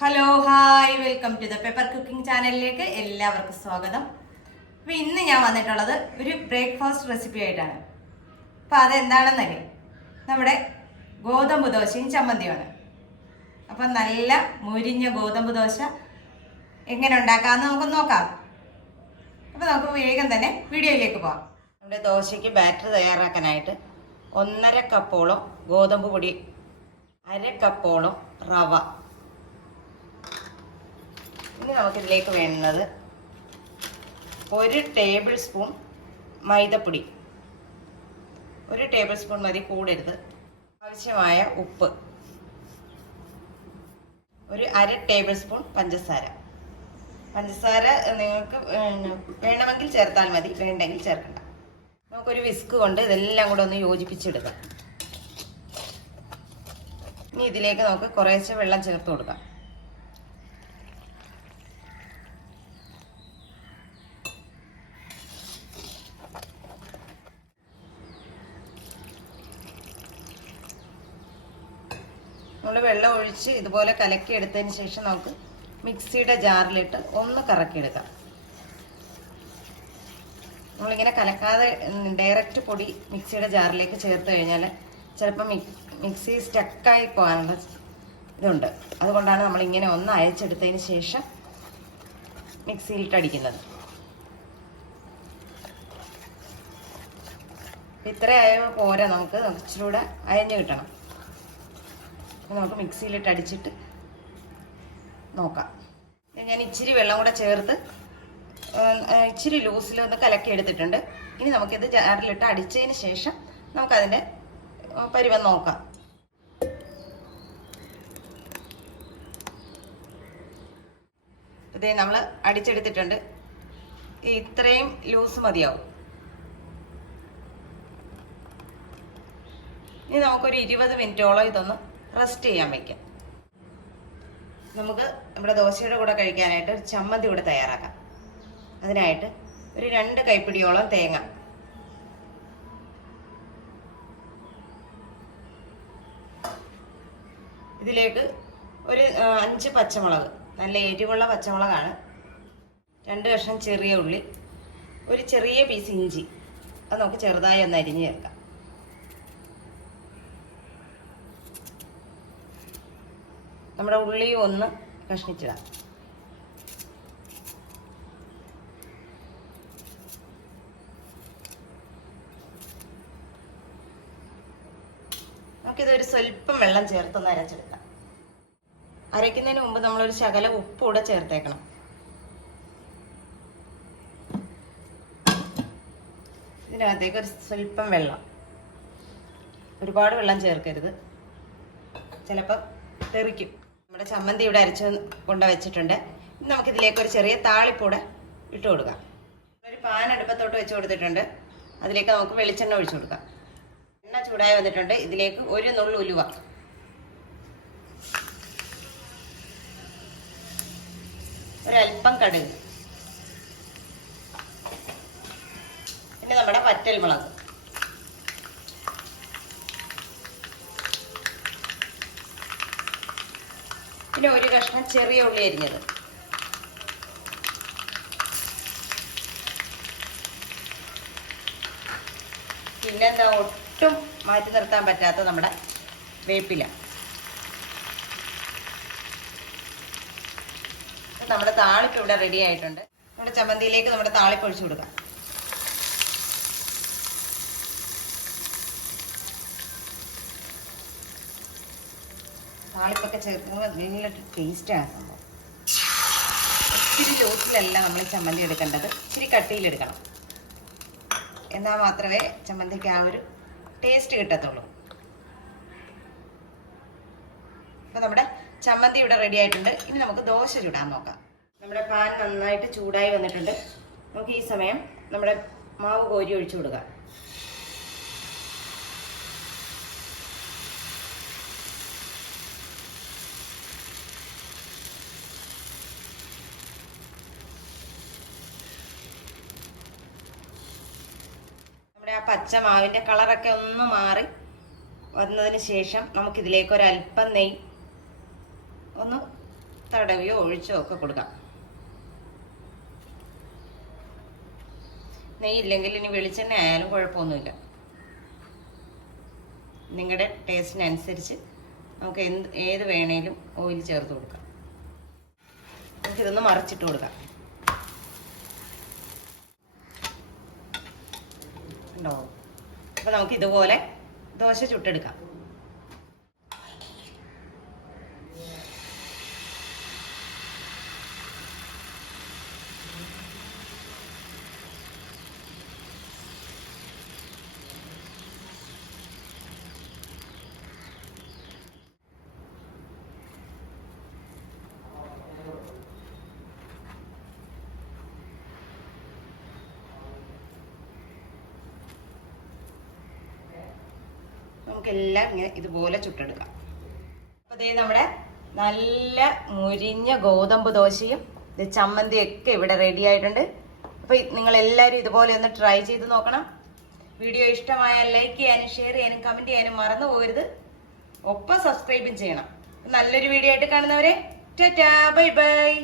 Hello hi welcome to the paper cooking ചാനലിലേക്ക് എല്ലാവർക്കും സ്വാഗതം. അപ്പോൾ ഇന്ന് ഞാൻ വന്നിട്ടുള്ളത് ഒരു ബ്രേക്ക്ഫാസ്റ്റ് റെസിപ്പി ആയിട്ടാണ്. അപ്പോൾ അതെന്താണെന്നല്ലേ നമ്മുടെ ഗോതമ്പ് ദോശയും ചമ്മന്തിയുമാണ്. അപ്പം നല്ല മുരിഞ്ഞ ഗോതമ്പ് ദോശ എങ്ങനെ ഉണ്ടാക്കാമെന്ന് നമുക്ക് നോക്കാം. അപ്പോൾ നമുക്ക് വേഗം തന്നെ വീഡിയോയിലേക്ക് പോകാം നമ്മുടെ ദോശയ്ക്ക് ബാറ്റർ തയ്യാറാക്കാനായിട്ട് ഒന്നര കപ്പോളം ഗോതമ്പ് പൊടി അര കപ്പോളം റവ. ഇനി നമുക്കിതിലേക്ക് വേണ്ടത് ഒരു ടേബിൾ സ്പൂൺ മൈദപ്പൊടി. ഒരു ടേബിൾ സ്പൂൺ മതി കൂടരുത്. ആവശ്യമായ ഉപ്പ്. ഒരു അര ടേബിൾ സ്പൂൺ പഞ്ചസാര. പഞ്ചസാര നിങ്ങൾക്ക് വേണമെങ്കിൽ ചേർത്താൽ മതി വേണ്ടെങ്കിൽ ചേർക്കണ്ട. നമുക്കൊരു വിസ്ക് കൊണ്ട് ഇതെല്ലാം കൂടെ ഒന്ന് യോജിപ്പിച്ചെടുക്കാം. ഇനി ഇതിലേക്ക് നമുക്ക് കുറേശ്ശെ വെള്ളം ചേർത്ത് കൊടുക്കാം. നമ്മൾ വെള്ളം ഒഴിച്ച് ഇതുപോലെ കലക്കി എടുത്തതിന് ശേഷം നമുക്ക് മിക്സിയുടെ ജാറിലിട്ട് ഒന്ന് കറക്കിയെടുക്കാം. നമ്മളിങ്ങനെ കലക്കാതെ ഡയറക്റ്റ് പൊടി മിക്സിയുടെ ജാറിലേക്ക് ചേർത്ത് കഴിഞ്ഞാൽ ചിലപ്പോൾ മിക്സി സ്റ്റക്കായി പോകാനുള്ള ഇതുണ്ട്. അതുകൊണ്ടാണ് നമ്മളിങ്ങനെ ഒന്ന് അയച്ചെടുത്തതിന് ശേഷം മിക്സിയിലിട്ടടിക്കുന്നത്. ഇത്ര ആയ പോരാ നമുക്ക് ഇച്ചിരി കൂടെ അയഞ്ഞു കിട്ടണം. നമുക്ക് മിക്സിയിലിട്ട് അടിച്ചിട്ട് നോക്കാം. ഞാൻ ഇച്ചിരി വെള്ളം കൂടെ ചേർത്ത് ഇച്ചിരി ലൂസിൽ ഒന്ന് കലക്കി എടുത്തിട്ടുണ്ട്. ഇനി നമുക്കിത് ജാറിലിട്ട് അടിച്ചതിന് ശേഷം നമുക്കതിന്റെ പരിവം നോക്കാം. ഇതേ നമ്മൾ അടിച്ചെടുത്തിട്ടുണ്ട്. ഇത്രയും ലൂസ് മതിയാവും. ഇനി നമുക്കൊരു ഇരുപത് മിനിറ്റോളം ഇതൊന്ന് റെസ്റ്റ് ചെയ്യാൻ വയ്ക്കാം നമുക്ക് നമ്മുടെ ദോശയുടെ കൂടെ കഴിക്കാനായിട്ട് ഒരു ചമ്മന്തി കൂടെ തയ്യാറാക്കാം. അതിനായിട്ട് ഒരു രണ്ട് കൈപ്പിടിയോളം തേങ്ങ. ഇതിലേക്ക് ഒരു അഞ്ച് പച്ചമുളക്. നല്ല എരിവുള്ള പച്ചമുളകാണ്. രണ്ട് കഷ്ണം ചെറിയ ഉള്ളി. ഒരു ചെറിയ പീസ് ഇഞ്ചി. അത് നമുക്ക് ചെറുതായി ഒന്ന് അരിഞ്ഞ് ചേർക്കാം. നമ്മുടെ ഉള്ളി ഒന്ന് കഷ്ണിച്ചിടാം. നമുക്കിതൊരു സ്വല്പം വെള്ളം ചേർത്തൊന്ന് അരച്ചെടുക്കാം. അരയ്ക്കുന്നതിന് മുമ്പ് നമ്മളൊരു ശകല ഉപ്പ് കൂടെ ചേർത്തേക്കണം. ഇതിനകത്തേക്ക് ഒരു സ്വല്പം വെള്ളം. ഒരുപാട് വെള്ളം ചേർക്കരുത്. ചിലപ്പോൾ തെറിക്കും. നമ്മുടെ ചമ്മന്തി ഇവിടെ അരച്ച് കൊണ്ട് വെച്ചിട്ടുണ്ട്. നമുക്കിതിലേക്ക് ഒരു ചെറിയ താളിപ്പൂടെ ഇട്ട് കൊടുക്കാം. ഒരു പാൻ അടുപ്പത്തോട്ട് വെച്ച് കൊടുത്തിട്ടുണ്ട്. അതിലേക്ക് നമുക്ക് വെളിച്ചെണ്ണ ഒഴിച്ചു കൊടുക്കാം. എണ്ണ ചൂടായി വന്നിട്ടുണ്ട്. ഇതിലേക്ക് ഒരു നുള്ളു ഉലുവ. ഒരല്പം കടുക്. പിന്നെ നമ്മുടെ പറ്റൽ മുളക് പിന്നെ ഒരു കഷ്ണം ചെറിയ ഉള്ളി അരിഞ്ഞത്. പിന്നെന്താ ഒട്ടും മാറ്റി നിർത്താൻ പറ്റാത്ത നമ്മുടെ വേപ്പില. നമ്മുടെ താളിപ്പ് ഇവിടെ റെഡി ആയിട്ടുണ്ട്. നമ്മുടെ ചമ്മന്തിയിലേക്ക് നമ്മുടെ താളിപ്പ് ഒഴിച്ചു കൊടുക്കാം. താളിപ്പൊക്കെ ചേർക്കുന്നത് നല്ല ടേസ്റ്റാണ് സംഭവം. ഇച്ചിരി ചോട്ടിലല്ല നമ്മൾ ചമ്മന്തി എടുക്കേണ്ടത്. ഇച്ചിരി കട്ടിയിലെടുക്കണം. എന്നാൽ മാത്രമേ ചമ്മന്തിക്ക് ആ ഒരു ടേസ്റ്റ് കിട്ടത്തുള്ളൂ. അപ്പോൾ നമ്മുടെ ചമ്മന്തി ഇവിടെ റെഡി ആയിട്ടുണ്ട്. ഇനി നമുക്ക് ദോശ ചൂടാൻ നോക്കാം. നമ്മുടെ പാൻ നന്നായിട്ട് ചൂടായി വന്നിട്ടുണ്ട്. നമുക്ക് ഈ സമയം നമ്മുടെ മാവ് കോരി ഒഴിച്ചു കൊടുക്കാം. പച്ച മാവിന്റെ കളറൊക്കെ ഒന്ന് മാറി വന്നതിന് ശേഷം നമുക്കിതിലേക്ക് ഒരല്പം നെയ് ഒന്ന് തടവിയോ ഒഴിച്ചോ ഒക്കെ കൊടുക്കാം. നെയ് ഇല്ലെങ്കിൽ ഇനി വെളിച്ചെണ്ണ ആയാലും കുഴപ്പമൊന്നുമില്ല. നിങ്ങളുടെ ടേസ്റ്റിനനുസരിച്ച് നമുക്ക് എന്ത് ഏത് വേണേലും ഓയിൽ ചേർത്ത് കൊടുക്കാം. നമുക്കിതൊന്ന് മറിച്ചിട്ട് കൊടുക്കാം ഉണ്ടോ അപ്പോൾ നമുക്ക് ഇതുപോലെ ദോശ ചുട്ടെടുക്കാം. നമുക്കെല്ലാം ഇങ്ങനെ ഇതുപോലെ ചുട്ടെടുക്കാം. അപ്പോൾ ദേ നമ്മുടെ നല്ല മുരിഞ്ഞ ഗോതമ്പ് ദോശയും ഇത് ചമ്മന്തിയൊക്കെ ഇവിടെ റെഡി ആയിട്ടുണ്ട്. അപ്പോൾ നിങ്ങൾ എല്ലാവരും ഇതുപോലെ ഒന്ന് ട്രൈ ചെയ്ത് നോക്കണം. വീഡിയോ ഇഷ്ടമായാൽ ലൈക്ക് ചെയ്യാനും ഷെയർ ചെയ്യാനും കമന്റ് ചെയ്യാനും മറന്നു പോകരുത്. ഒപ്പം സബ്സ്ക്രൈബും ചെയ്യണം. നല്ലൊരു വീഡിയോ ആയിട്ട് കാണുന്നവരെ ടാറ്റാ ബൈ ബൈ